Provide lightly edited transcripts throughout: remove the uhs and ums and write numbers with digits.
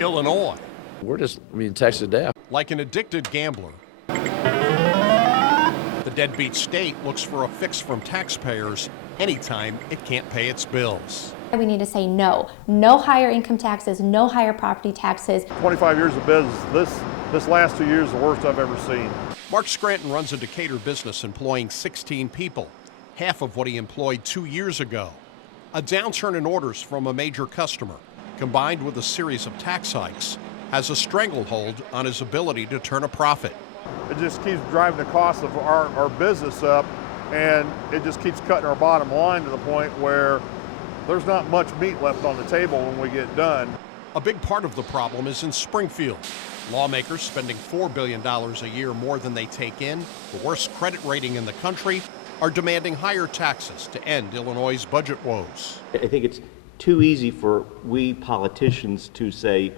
Illinois. We're just being taxed to death. Like an addicted gambler, the deadbeat state looks for a fix from taxpayers anytime it can't pay its bills. We need to say no. No higher income taxes, no higher property taxes. 25 years of business, this last 2 years is the worst I've ever seen. Mark Scranton runs a Decatur business employing 16 people, half of what he employed 2 years ago. A downturn in orders from a major customer, combined with a series of tax hikes, has a stranglehold on his ability to turn a profit. It just keeps driving the cost of our business up, and it just keeps cutting our bottom line to the point where there's not much meat left on the table when we get done. A big part of the problem is in Springfield. Lawmakers spending $4 billion a year more than they take in, the worst credit rating in the country, are demanding higher taxes to end Illinois' budget woes. I think it's too easy for we politicians to say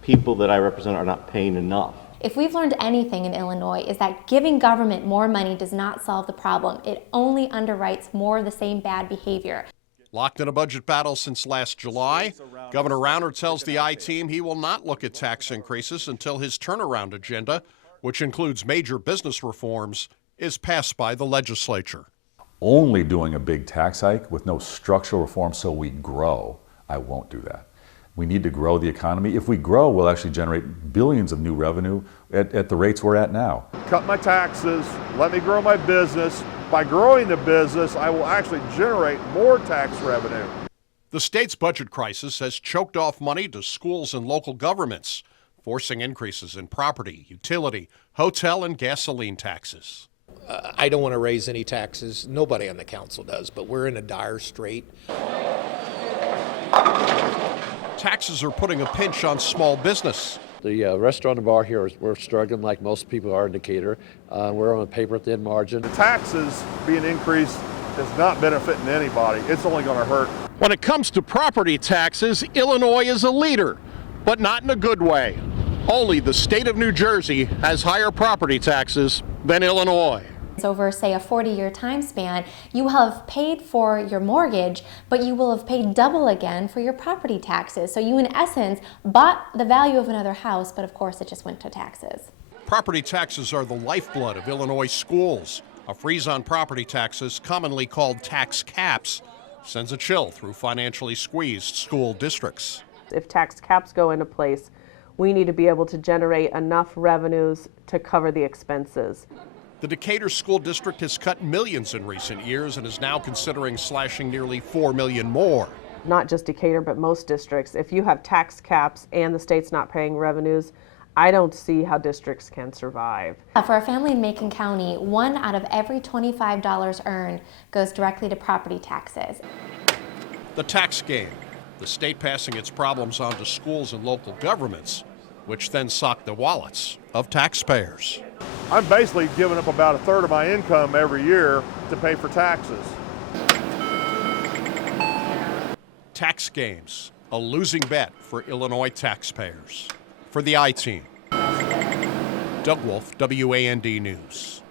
people that I represent are not paying enough. If we've learned anything in Illinois, is that giving government more money does not solve the problem. It only underwrites more of the same bad behavior. Locked in a budget battle since last July, Governor Rauner tells the I-Team he will not look at tax increases until his turnaround agenda, which includes major business reforms, is passed by the legislature. Only doing a big tax hike with no structural reform so we grow, I won't do that. We need to grow the economy. If we grow, we'll actually generate billions of new revenue at the rates we're at now. Cut my taxes, let me grow my business. By growing the business, I will actually generate more tax revenue. The state's budget crisis has choked off money to schools and local governments, forcing increases in property, utility, hotel, and gasoline taxes. I don't want to raise any taxes. Nobody on the council does, but we're in a dire strait. Taxes are putting a pinch on small business. The restaurant and bar here, we're struggling like most people are in Decatur. We're on a paper-thin margin. The taxes being increased is not benefiting anybody. It's only going to hurt. When it comes to property taxes, Illinois is a leader, but not in a good way. Only the state of New Jersey has higher property taxes than Illinois. Over, say, a 40-year time span, you will have paid for your mortgage, but you will have paid double again for your property taxes. So you, in essence, bought the value of another house, but of course it just went to taxes. Property taxes are the lifeblood of Illinois schools. A freeze on property taxes, commonly called tax caps, sends a chill through financially squeezed school districts. If tax caps go into place, we need to be able to generate enough revenues to cover the expenses. The Decatur School District has cut millions in recent years and is now considering slashing nearly $4 million more. Not just Decatur, but most districts. If you have tax caps and the state's not paying revenues, I don't see how districts can survive. For a family in Macon County, 1 out of every $25 earned goes directly to property taxes. The tax game, the state passing its problems on to schools and local governments, which then sock the wallets of taxpayers. I'm basically giving up about a third of my income every year to pay for taxes. Tax games, a losing bet for Illinois taxpayers. For the I-Team, Doug Wolfe, WAND News.